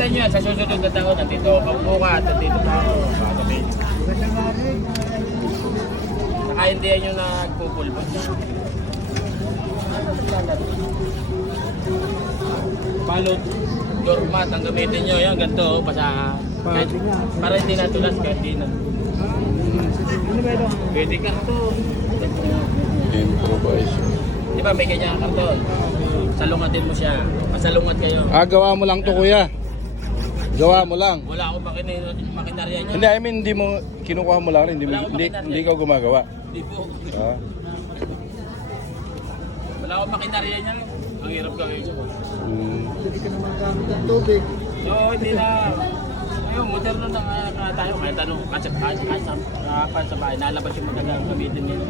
makikita nyo yan sa susunod na taon. Nandito ka bukas, nandito pa ako. Saka hindi yan yung nagpupulbot. Balot, doormat, ang gamitin nyo. Yan, ganito, basa. Para hindi natulas ka, hindi na. Pwede karton. Improvise. Di ba may ganyan karton? Salungatin mo siya. Pasalungat kayo. Ah, gawa mo lang to kuya. Gawa mo lang. Wala akong makinarya nyo. Hindi, I mean, hindi mo, kinukuha mo lang rin. Hindi ka gumagawa. Hindi po. Ah. Wala akong makinarya nyo. Ang hirap gawin ko. Hindi ka naman gamit ng tubig. So, hindi na. Ayun, moderno na nga tayo. Kahit anong kasap sa bahay. Nalabas yung magagang gamitin nila.